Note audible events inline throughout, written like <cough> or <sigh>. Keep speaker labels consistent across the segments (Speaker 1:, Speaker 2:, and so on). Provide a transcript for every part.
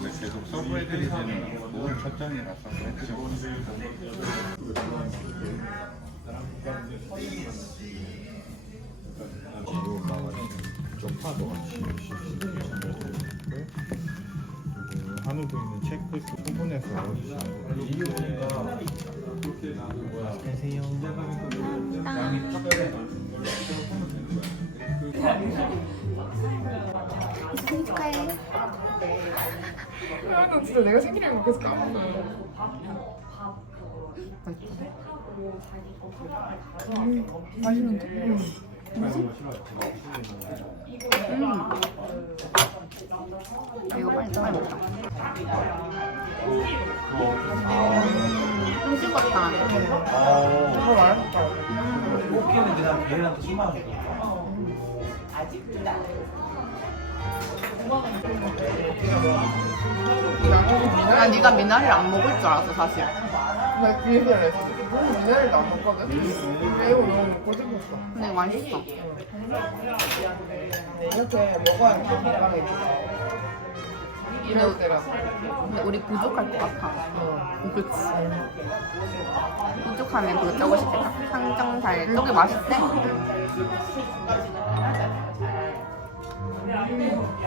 Speaker 1: 근데 계속 서브해드리지는 않고 첫 잔이라서 그렇죠. 뒤로 나가시는 쪽파도 같이 한우도 있는 체크도 소분해서 넣어주시는 거예요.
Speaker 2: 축하해.
Speaker 3: 아, 나 진짜 내가 생일이면 계속 까먹어.
Speaker 2: 맛있는데? 음. 이거 빨리 떠야 먹자. 좀 씹었다.
Speaker 3: 정말 맛있다.
Speaker 4: 웃기는데 난 얘한테 술만 원 줘.
Speaker 2: 나 네가 미나리를 안 먹을 줄 알았어 사실.
Speaker 3: 나 뒤에서 했어. 미나리도 안 먹거든? 매우 너무 먹고 싶었어.
Speaker 2: 근데 이거 맛있어.
Speaker 3: 이렇게 먹어야 건강하게 있어. 이럴 때라서.
Speaker 2: 근데 우리 부족할 것 같아.
Speaker 3: 어.
Speaker 2: 그치. 부족하면 그거 적고 싶겠다. 항정살 저게 맛있대.
Speaker 3: 음.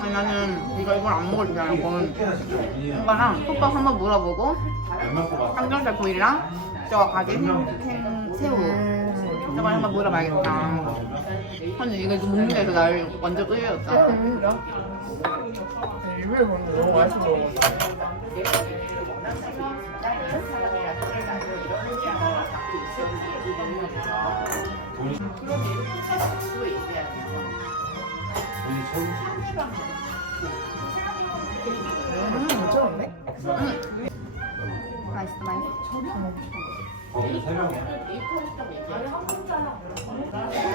Speaker 2: 아니 나는 네가 이걸 안 먹을 줄 알고 오빠랑 솥밥 한번 물어보고 삼겹살 구이랑 저 가지 생 새우 저걸 한번 물어봐야겠다 근데 이거 먹는 데서 나를 완전 끌려졌다
Speaker 3: 음. 리뷰를 보는데 너무 맛있어 보여가지고. 음, 괜찮은데?
Speaker 2: 응 맛있어 맛있어
Speaker 4: 세 명이야.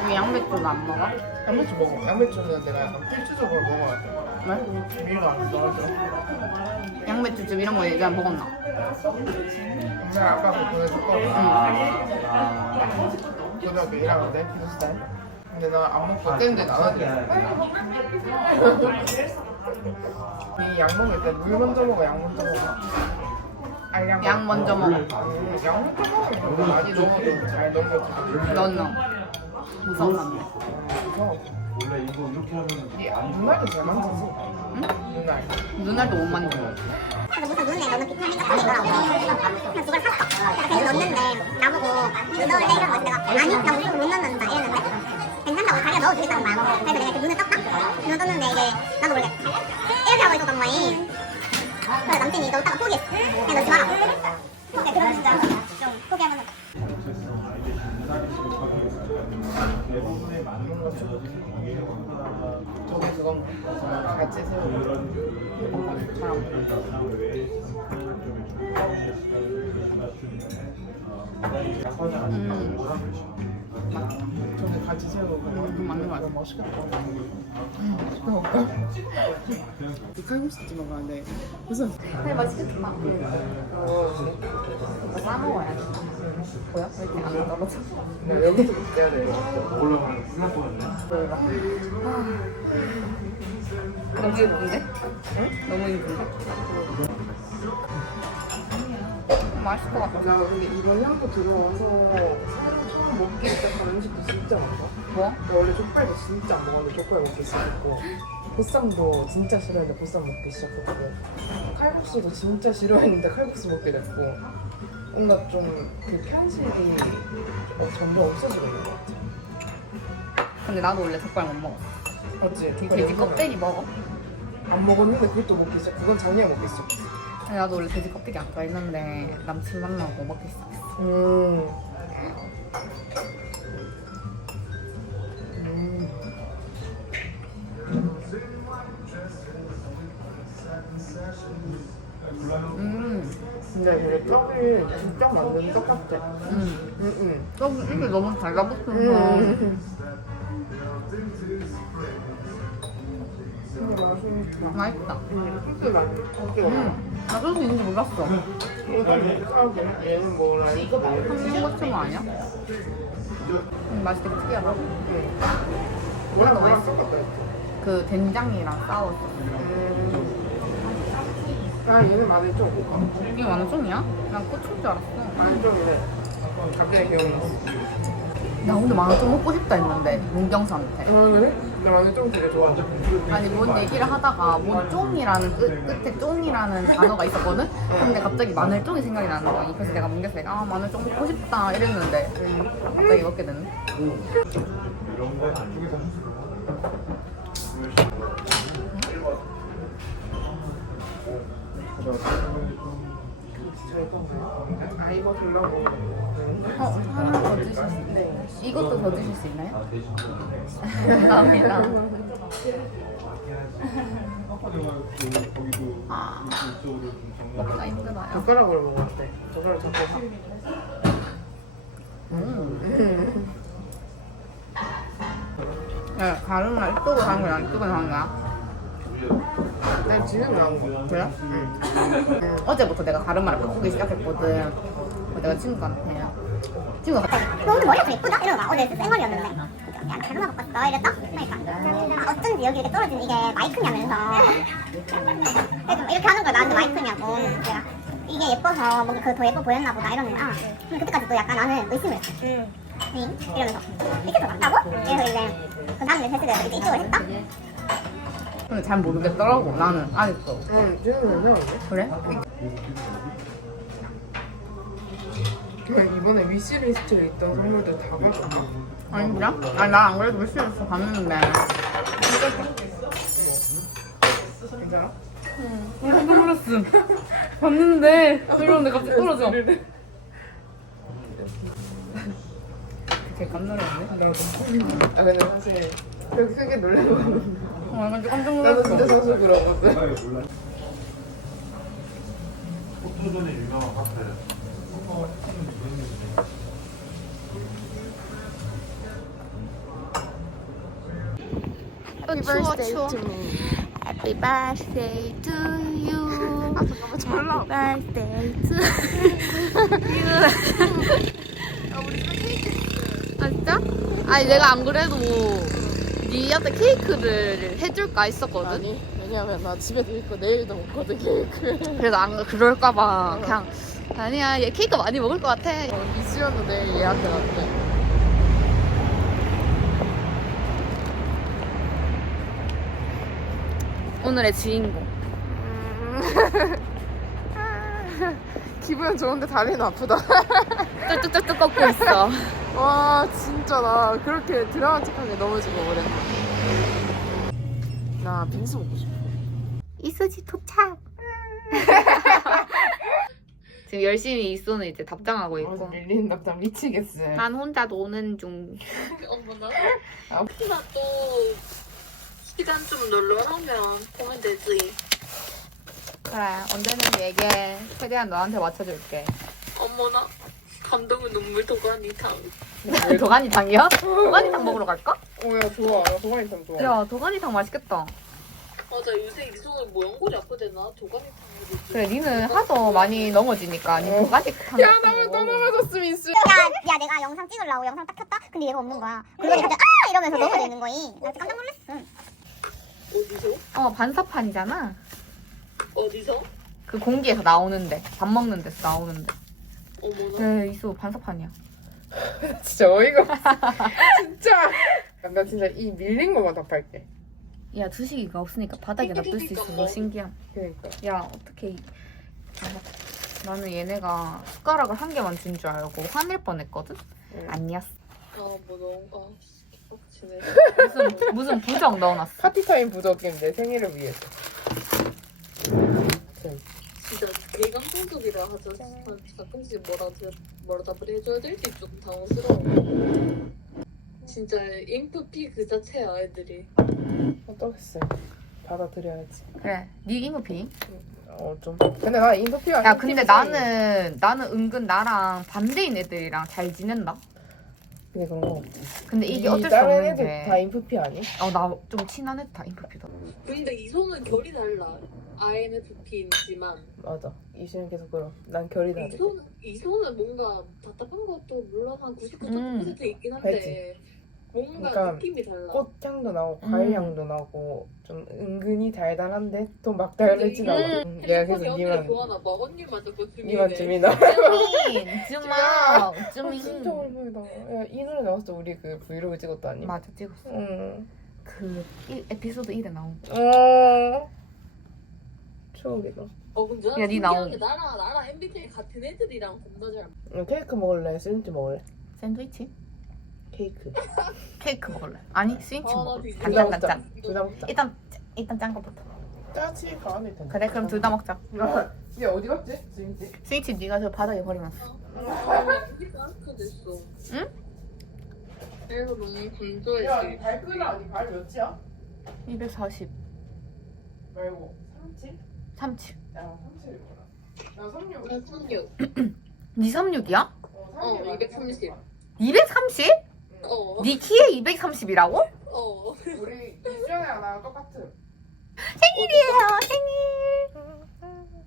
Speaker 2: 우리 양배추도 안 먹어?
Speaker 3: 양배추 먹어. 양배추는 내가 약간 필수적으로 먹어야 돼.
Speaker 2: 왜?
Speaker 3: 위가 안 좋아져.
Speaker 2: 양배추즙 이런 거 예전에 먹었나?
Speaker 3: 내가 아까도 보내줬거든.
Speaker 4: 아,
Speaker 3: 고등학교 1학년 때 비슷해. 근데 나안 먹고 땡데 나눠드렸어. 이양 먹을 때 물 먼저 먹어, 양 먼저 먹어. 아니, 양,
Speaker 2: 양 먼저 먹어
Speaker 3: 음, 양 먼저 먹으면 뭐 많이 넣어도 잘 넘어지고.
Speaker 2: 넌 너. 무서워서 안 돼.
Speaker 3: 무서워.
Speaker 4: 원래 이거 이렇게 하면
Speaker 3: 이 눈알도 잘 만져지.
Speaker 2: 응?
Speaker 3: 눈알.
Speaker 2: 눈알도 못 만져
Speaker 5: 그래서 무슨 눈에 너는 비타민 같은 거 있더라고. 그래서 그걸 샀어. 그래서 넣는데 나보고 넣을래 이런 거 내가 아니 나 무조건 못 넣는다 이랬는데 괜찮다고 자기가 넣어주겠다는 거야. 그래서 내가 그 눈을 떴다. 눈을 떴는데 이게 나도 모르게 이렇게 하고 있었던 거야. 그래서 남편이 넣었다가 포기했어. 그냥 넣지 마라. 근데 그러면 진짜 좀 포기하면
Speaker 3: 저게 그건 같이.
Speaker 2: 음.
Speaker 3: 저게 같이.
Speaker 2: 음, 맞는 거 같아.
Speaker 3: 먹을까? 그 칼국수집 먹었는데 무슨
Speaker 2: 네 맛있겠다 싸먹어야지 뭐야? 왜 이렇게 안 떨어져?
Speaker 3: 그냥 여기서 떼야 돼.
Speaker 4: 올라가면 끝날 뻔했네.
Speaker 2: 너무 힘든데? 너무 힘든데? 맛있을 것 같아
Speaker 3: 나 근데 이번 향도 들어와서 새로 처음 먹기 시작한 음식도 진짜 많다.
Speaker 2: 뭐?
Speaker 3: 나 원래 족발도 진짜 안 먹었는데 족발 먹기 시작했고 보쌈도 진짜 싫어했는데 보쌈 먹기 시작했고 칼국수도 진짜 싫어했는데 칼국수 먹게 됐고 뭔가 좀 그 편식이 어, 점점 없어지고 있는 것 같아.
Speaker 2: 근데 나도 원래 족발 못 먹어
Speaker 3: 맞지?
Speaker 2: 이
Speaker 3: 족발
Speaker 2: 돼지
Speaker 3: 옛날에
Speaker 2: 껍데기 먹어?
Speaker 3: 안 먹었는데 그것도 먹기 시작. 그건 작년에 먹기 시작했어.
Speaker 2: 근데 나도 원래 돼지 껍데기 안 좋아했는데 남친 만나고 먹기 시작했어
Speaker 3: 음. 음.
Speaker 2: 음,
Speaker 3: 근데 이게 떡이 진짜 만든 떡 같아.
Speaker 2: 음.
Speaker 3: 응, 응.
Speaker 2: 떡이 입에 너무 달라붙어서
Speaker 3: 음. 근데 맛이
Speaker 2: 맛있다.
Speaker 3: 음, 소스 맛. 소스 맛.
Speaker 2: 음, 나 소스 있는지 몰랐어.
Speaker 3: 이거 얘는 뭐라 해?
Speaker 2: 청양고추 아니야? 음, 맛이 되게 특이하다.
Speaker 3: 뭐라
Speaker 2: 맛있어.
Speaker 3: 뭐라 섞었다.
Speaker 2: 그 된장이랑 싸웠어.
Speaker 3: 음. 아 얘는 마늘 좀.
Speaker 2: 이게 마늘종이야? 난 고추인 줄 알았어.
Speaker 3: 마늘 좀이래. 갑자기 기억났어.
Speaker 2: 나 오늘 마늘종 먹고 싶다 했는데 문경수한테.
Speaker 3: 어 그래? 나 마늘 좀 되게 좋아.
Speaker 2: 아니 뭔 얘기를 하다가 뭔 쫑이라는 끝, 끝에 쫑이라는 단어가 있었거든? 근데 갑자기 마늘쫑이 생각이 나는 거야. 그래서 내가 문경수 내가 아 마늘쫑 먹고 싶다 이랬는데 갑자기 먹게 됐네.
Speaker 3: 아 이거 주려고.
Speaker 2: 어, 하나 더 주실 수 있나요? 이것도 더 주실 수 있나요? 감사합니다. 아, 먹기가 힘들어요.
Speaker 3: 젓가락으로 먹었대. 젓가락 잡고 봐.
Speaker 2: 음. 야, 가루가 이쪽으로 하는 거야? 이쪽으로 하는 거야?
Speaker 3: 난 지금 나온 거.
Speaker 2: 그래? 응. 어제부터 내가 가르마를 바꾸기 시작했거든. 그래서 내가 친구한테 친구가
Speaker 5: 너 오늘 머리가 좀 예쁘다? 이러고 막 어제 생얼이었는데 야 가르마 바꿨어 이랬다? 그러니까 아, 어쩐지 여기 이렇게 떨어진 이게 마이크냐면서 그래서 이렇게 하는 거야 나한테 마이크냐고 내가 이게 예뻐서 뭔가 그더 예뻐 보였나 보다 이러는데 아 근데 그때까지 또 약간 나는 의심을 했어 응 이러면서 이렇게 맞다고? 그래서 이제 그 다음에 테스트에서 이제 이쪽을 했다?
Speaker 2: 근데 잘 모르겠더라고 나는 아직도
Speaker 3: 응 지금 괜찮은데?
Speaker 2: 그래?
Speaker 3: 그냥 이번에 위시리스트에 있던 선물들 다 가져가.
Speaker 2: 아니 그래? 아니 나안 그래도 미술에서 봤는데
Speaker 3: 괜찮아?
Speaker 2: 깜짝 놀랐어 봤는데 그러는데 갑자기 떨어져 되게 깜짝 놀랐네
Speaker 3: 아 근데 사실 그렇게 크게 거 같은 데.
Speaker 2: 어 완전 깜짝
Speaker 3: 나도 진짜
Speaker 2: 놀랐어
Speaker 3: 사실 그러거든.
Speaker 4: 포토존에 유명한 카페.
Speaker 6: Happy birthday to me. Happy birthday to you. 아 잠깐만 졸라. Happy birthday to you. <laughs> 아 우리 집에 케이크. 아 진짜? 아니 내가 안 그래도 니한테 케이크를 해줄까 했었거든.
Speaker 3: 아니 왜냐면 나 집에도 있고 내일도 먹거든 케이크.
Speaker 6: 그래서 안 그럴까봐 그냥 아니야 얘 케이크 많이 먹을 것 같아.
Speaker 3: 이수연도 내일 얘한테 갔대.
Speaker 6: 오늘의 주인공. <laughs>
Speaker 3: 기분은 좋은데 다리는 아프다.
Speaker 6: 뚝뚝뚝뚝 꺾고 있어. <laughs>
Speaker 3: 와 진짜 나 그렇게 드라마틱하게 넘어지고 그랬나. 나 빙수 먹고 싶어.
Speaker 6: 이수지 도착. <laughs> 지금 열심히 이소는 이제 답장하고
Speaker 3: 아,
Speaker 6: 있고
Speaker 3: 밀리는 답장 미치겠어.
Speaker 6: 난 혼자 노는 중. <laughs>
Speaker 7: 어머나.
Speaker 3: 아.
Speaker 7: 나또 시간 좀 널널하면 보면 되지.
Speaker 6: 그래 언제든 얘기해. 최대한 너한테 맞춰줄게.
Speaker 7: 어머나. 감동의 눈물 도가니 탕.
Speaker 2: 도가니탕이요? 도가니탕 먹으러 갈까?
Speaker 3: 오야 좋아. 나 도가니탕 좋아.
Speaker 2: 야 도가니탕 맛있겠다
Speaker 7: 맞아 요새 이 손을 뭐 연골이 아프대나 도가니 탕으로.
Speaker 2: 그래 니는 하도 많이 넘어지니까 니 도가니탕
Speaker 3: 야
Speaker 2: 같은
Speaker 3: 나왜
Speaker 2: 거 먹어.
Speaker 3: 넘어졌음 이수.
Speaker 5: 야, 야 내가 영상 찍으려고 영상 딱 켰다? 근데 얘가 없는 거야 그러더니 갑자기 아! 이러면서 넘어져 있는 거이 나 깜짝 놀랐어
Speaker 7: 어디서?
Speaker 2: 어 반사판이잖아
Speaker 7: 어디서?
Speaker 2: 그 공기에서 나오는데 밥 먹는 데서 나오는데
Speaker 7: 어머나.
Speaker 2: 그래 이수 반사판이야 <laughs>
Speaker 3: 진짜 어이가 없어. 진짜. 나 진짜 이 밀린 것만 답할게.
Speaker 2: 야 주식이가 없으니까 바닥에 놔둘 수 있어서 신기함
Speaker 3: 그러니까.
Speaker 2: 야 어떻게 이... 아, 나는 얘네가 숟가락을 한 개만 준 줄 알고 화낼 뻔했거든?
Speaker 3: 응.
Speaker 2: 아니었어
Speaker 7: 아뭐 너무 아 빡치네.
Speaker 2: 무슨 무슨 부적 넣어놨어
Speaker 3: 파티 타임 부적임 내 생일을 위해서.
Speaker 7: 진짜 개감성적이라 하자. 가끔씩 뭐라 뭐라 답을 해줘야 될지 좀 당황스러워. 진짜 인프피 그 자체야 애들이.
Speaker 3: 어떠겠어. 받아들여야지.
Speaker 2: 그래 네 이모피
Speaker 3: 어 좀. 근데 나 인터뷰가.
Speaker 2: 야 근데 나는 나는 은근 나랑 반대인 애들이랑 잘 지낸다
Speaker 3: 근데 그런 거
Speaker 2: 근데 이게
Speaker 3: 이
Speaker 2: 어쩔 수
Speaker 3: 다른
Speaker 2: 없는
Speaker 3: 애들
Speaker 2: 게
Speaker 3: 다 인프피 아니?
Speaker 2: 어 나 좀 친한 애들 다 인프피다
Speaker 7: 근데 이 손은 결이 달라. INFP이지만
Speaker 3: 맞아. 이시는 계속 그럼. 난 결이
Speaker 7: 이
Speaker 3: 다르
Speaker 7: 손, 이 손은 뭔가 답답한 것도 물론 한 99.9% 있긴 한데 뭔가
Speaker 3: 그러니까
Speaker 7: 느낌이 달라.
Speaker 3: 꽃향도 나고
Speaker 2: 음.
Speaker 3: 과일향도 나고 좀 은근히 달달한데 또 막 달달진 않아. 응, 얘가 계속 니만.
Speaker 7: 좋아하나 봐. 언니만 주민해.
Speaker 3: 니만 쯤이다
Speaker 2: 쭈민 쭈마 쭈민
Speaker 3: 진짜 오랜만이다. 야 이 노래 나왔을 때 우리 그 브이로그 찍었다 아니?
Speaker 2: 맞아 찍었어.
Speaker 3: 응.
Speaker 2: 그 일- 에피소드 1에 나온
Speaker 3: 어 추억이다
Speaker 7: 어 근데
Speaker 2: 야, 나니 나오.
Speaker 7: 신기하게 나랑 나랑 MBTI 같은 애들이랑 겁나 잘.
Speaker 3: 응, 케이크 먹을래? 샌드위치 먹을래?
Speaker 2: 샌드위치?
Speaker 3: 케이크
Speaker 2: 케이크 먹을래 아니 스위치
Speaker 7: 아, 나
Speaker 2: 먹을래 간장
Speaker 3: 먹자.
Speaker 2: 간장
Speaker 3: 둘다 먹자
Speaker 2: 일단 일단 짠 거부터
Speaker 3: 짜지 가면 된다
Speaker 2: 그래 그럼 둘 다 먹자 <laughs>
Speaker 3: 얘 어디 갔지? 스윙지?
Speaker 2: 스위치 네가 저 바닥에 버려놨어
Speaker 7: 아, 이게 가르쳐 됐어.
Speaker 2: 응?
Speaker 7: 내가 너무
Speaker 3: 야,
Speaker 7: 건조했지.
Speaker 3: 발끈아 어디 발 몇이야?
Speaker 2: 240
Speaker 3: 말고 37?
Speaker 2: 37
Speaker 3: 야, 37이구나. 나 36.
Speaker 7: 나 36.
Speaker 2: 236이야?
Speaker 3: 어,
Speaker 7: 어, 230.
Speaker 2: 230?
Speaker 7: 어.
Speaker 2: 네 키에 230이라고?
Speaker 7: 어.
Speaker 3: 우리 이수연이랑 나랑 똑같은.
Speaker 2: 생일이에요 생일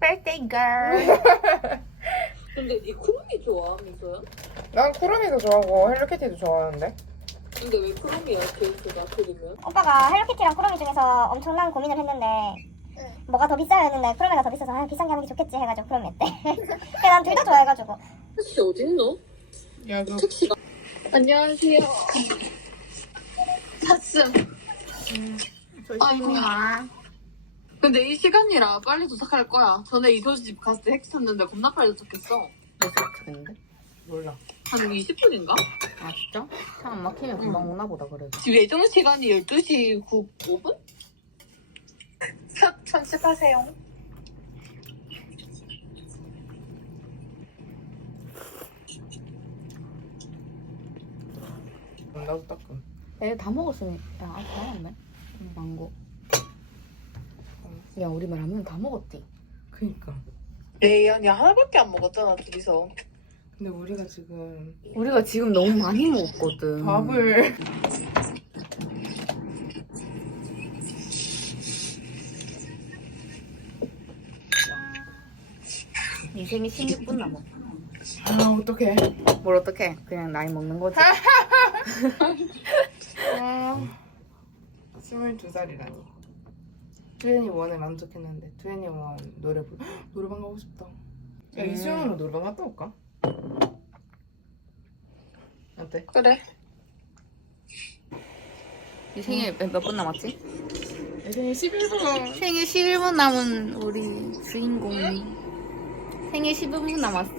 Speaker 2: birthday girl <laughs>
Speaker 7: 근데 니 크롬이 좋아, 미소야?
Speaker 3: 난 쿠르미도 좋아하고 헬로키티도 좋아하는데.
Speaker 7: 근데 왜 크롬이야, 케이스가 그러면?
Speaker 5: 오빠가 헬로키티랑 쿠로미 중에서 엄청난 고민을 했는데 뭐가 더 비싸야 했는데 쿠로미가 더 비싸서 아, 비싼 게 하는 게 좋겠지 해가지고 쿠로미 했대 근데 난둘 다 좋아해가지고
Speaker 7: 택시 어딨노?
Speaker 3: 야, 그
Speaker 7: 택시가. 안녕하세요. 샀음.
Speaker 2: 조심히 와
Speaker 7: 근데 이 시간이라 빨리 도착할 거야. 전에 이소집 갔을 때 택시 탔는데 겁나 빨리 도착했어.
Speaker 2: 됐는데?
Speaker 3: 몰라.
Speaker 7: 한 20분인가?
Speaker 2: 아 진짜? 차 안 막히면 금방 오나 보다 그래도
Speaker 7: 집 예정 시간이 12시 9, 5분? 편집하세요.
Speaker 3: 음, 나도 따끔.
Speaker 2: 얘 다 먹었으니 야 아직 남았네 음, 망고 야 우리 말 라면 다 먹었지?
Speaker 3: 그니까.
Speaker 7: 에이, 아니, 하나밖에 안 먹었잖아, 둘이서.
Speaker 3: 근데 우리가 지금
Speaker 2: 우리가 지금 너무 많이 먹었거든
Speaker 3: 밥을
Speaker 2: 네 생일 16분 남았
Speaker 3: 아 어떡해.
Speaker 2: 뭘 어떡해 그냥 나이 먹는 거지
Speaker 3: 아, 22살이라니. 투애니 원에 만족했는데 투애니 원 노래 불 노래방 가고 싶다. 야
Speaker 2: 음.
Speaker 3: 이수연으로 노래방 갔다 올까? 어때?
Speaker 7: 그래.
Speaker 2: 네 생일 몇 분 남았지?
Speaker 3: 내 생일 11분.
Speaker 2: 생일 11분 남은 우리 주인공이 생일 11분 남았어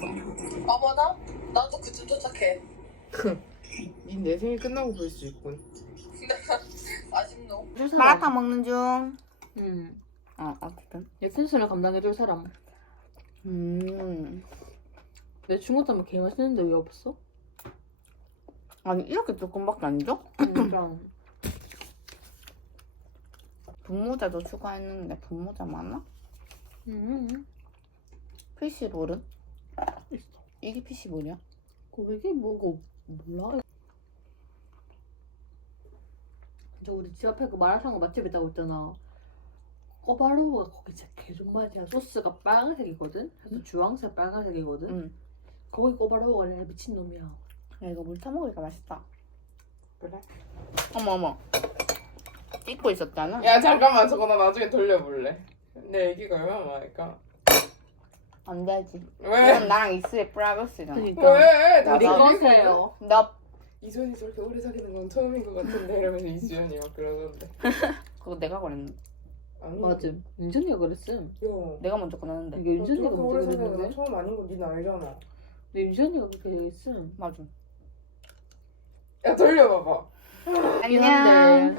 Speaker 7: 어머나? 나도 그쯤 도착해. <laughs>
Speaker 3: 내 생일 끝나고 볼 수 있군. <laughs>
Speaker 7: 아쉽노?
Speaker 2: 마라탕 먹는 중
Speaker 6: 음.
Speaker 2: 어, 어쨌든
Speaker 6: 예센스를 감당해줄 사람.
Speaker 2: 음
Speaker 6: 내 중고담배 개 맛있는데 왜 없어?
Speaker 2: 아니 이렇게 조금밖에 안 줘?
Speaker 6: 진짜.
Speaker 2: 분모자도 추가했는데 분모자 많아?
Speaker 6: 음.
Speaker 2: 피시볼은? 이게 피시볼이야?
Speaker 6: 그게 뭐고 몰라. 저 우리 집 앞에 그 마라샹궈 맛집 있다고 했잖아. 꼬바로우가 거기 진짜 개존맛이야. 소스가 빨간색이거든. 그래서 주황색 빨간색이거든.
Speaker 2: 응
Speaker 6: 거기 꼬바로우가 그냥 미친 놈이야.
Speaker 2: 야 이거 물 타먹으니까 맛있다
Speaker 3: 그래?
Speaker 2: 어머 어머 찍고 있었잖아
Speaker 3: 야 잠깐만 저거 나 나중에 돌려볼래. 내 얘기가 얼마나 많을까?
Speaker 2: 안 되지
Speaker 3: 왜?
Speaker 2: 이건 나랑 이스의 프라이버시잖아
Speaker 6: 그러니까
Speaker 3: 왜? 다
Speaker 6: 우리
Speaker 3: 사귀고.
Speaker 6: 거세요.
Speaker 2: 너
Speaker 3: 이수연이 저렇게 오래 사귀는 건 처음인 것 같은데 이러면서 이수연이 막 그러던데. <laughs>
Speaker 2: 그거 내가 그랬는데
Speaker 3: 아니.
Speaker 6: 맞아. 윤전이가 그랬음.
Speaker 3: 야.
Speaker 2: 내가 먼저 꺼냈는데
Speaker 6: 이게 윤전이가
Speaker 3: 저렇게 오래
Speaker 6: 먼저
Speaker 3: 사귀는 건
Speaker 6: 그랬는데.
Speaker 3: 처음 아닌 거 니는 알잖아.
Speaker 6: 근데 윤전이가 그렇게 얘기했음.
Speaker 2: 맞아
Speaker 3: 야 돌려봐봐.
Speaker 2: 안녕.